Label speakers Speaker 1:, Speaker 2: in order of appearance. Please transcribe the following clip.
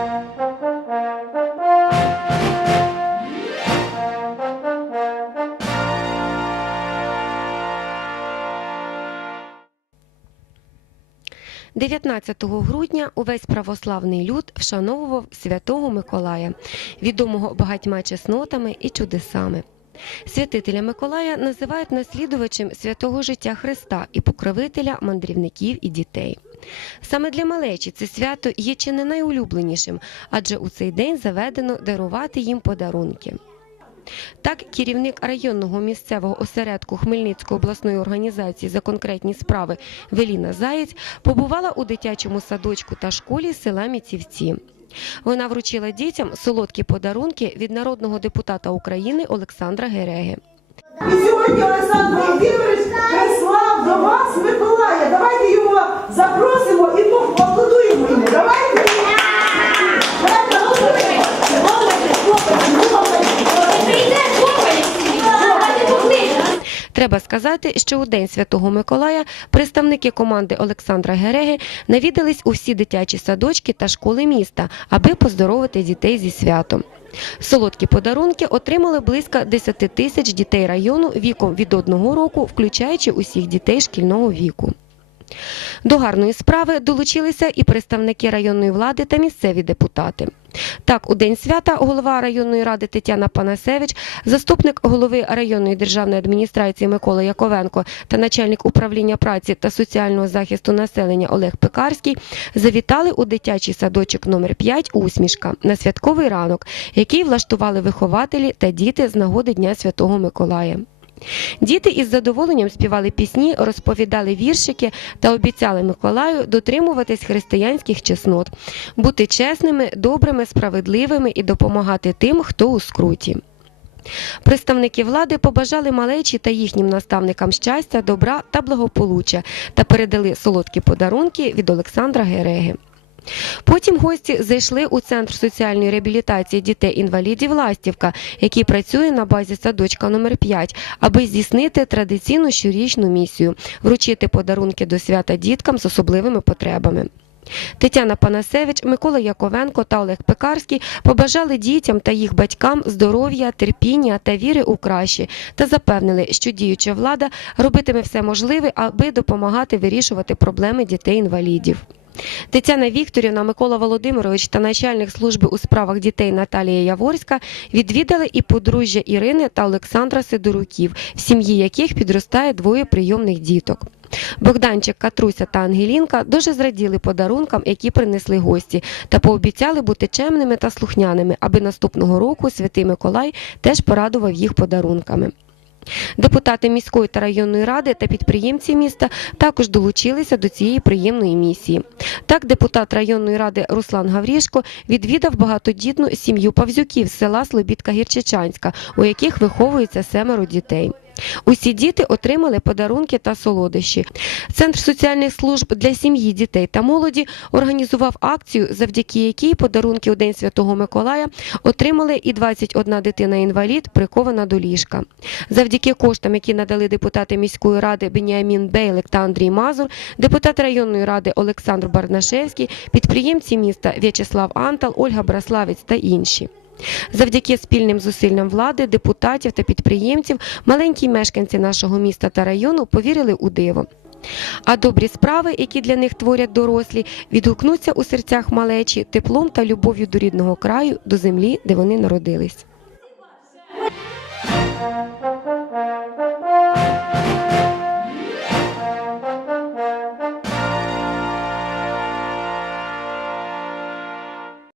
Speaker 1: – 19 грудня увесь православний люд вшановував святого Миколая, відомого багатьма чеснотами і чудесами. Святителя Миколая називають наслідувачем святого життя Христа і покровителя мандрівників і дітей. Саме для малечі це свято є чи не найулюбленішим, адже у цей день заведено дарувати їм подарунки. Так, керівник районного місцевого осередку Хмельницької обласної організації за конкретні справи Веліна Заєць побувала у дитячому садочку та школі села Міцівці. Вона вручила дітям солодкі подарунки від народного депутата України Олександра Гереги.
Speaker 2: Сьогодні Олександр Володимирович прислав до вас Миколая.
Speaker 1: Треба сказати, що у день Святого Миколая представники команди Олександра Гереги навідались у всі дитячі садочки та школи міста, аби поздоровити дітей зі святом. Солодкі подарунки отримали близько 10 тисяч дітей району віком від одного року, включаючи усіх дітей шкільного віку. До гарної справи долучилися і представники районної влади та місцеві депутати. Так, у день свята голова районної ради Тетяна Панасевич, заступник голови районної державної адміністрації Микола Яковенко та начальник управління праці та соціального захисту населення Олег Пекарський завітали у дитячий садочок номер 5 Усмішка на святковий ранок, який влаштували вихователі та діти з нагоди Дня Святого Миколая. Діти із задоволенням співали пісні, розповідали віршики та обіцяли Миколаю дотримуватись християнських чеснот, бути чесними, добрими, справедливими і допомагати тим, хто у скруті. Представники влади побажали малечі та їхнім наставникам щастя, добра та благополуччя та передали солодкі подарунки від Олександра Гереги. Потім гості зайшли у центр соціальної реабілітації дітей-інвалідів Ластівка, який працює на базі садочка номер 5 аби здійснити традиційну щорічну місію вручити подарунки до свята діткам з особливими потребами. Тетяна Панасевич, Микола Яковенко та Олег Пекарський побажали дітям та їх батькам здоров'я, терпіння та віри у краще та запевнили, що діюча влада робитиме все можливе, аби допомагати вирішувати проблеми дітей-інвалідів. Тетяна Вікторівна, Микола Володимирович та начальник служби у справах дітей Наталія Яворська відвідали і подружжя Ірини та Олександра Сидоруків, в сім'ї яких підростає двоє прийомних діток. Богданчик, Катруся та Ангелінка дуже зраділи подарункам, які принесли гості, та пообіцяли бути чемними та слухняними, аби наступного року святий Миколай теж порадував їх подарунками. Депутати міської та районної ради та підприємці міста також долучилися до цієї приємної місії. Так, депутат районної ради Руслан Гаврішко відвідав багатодітну сім'ю Павзюків з села Слобідка Гірчичанська, у яких виховується семеро дітей. Усі діти отримали подарунки та солодощі. Центр соціальних служб для сім'ї, дітей та молоді організував акцію, завдяки якій подарунки у День Святого Миколая отримали і 21 дитина-інвалід, прикована до ліжка. Завдяки коштам, які надали депутати міської ради Беніамін Бейлик та Андрій Мазур, депутат районної ради Олександр Барнашевський, підприємці міста В'ячеслав Антал, Ольга Браславець та інші. Завдяки спільним зусиллям влади, депутатів та підприємців, маленькі мешканці нашого міста та району повірили у диво. А добрі справи, які для них творять дорослі, відгукнуться у серцях малечі теплом та любов'ю до рідного краю, до землі, де вони народились.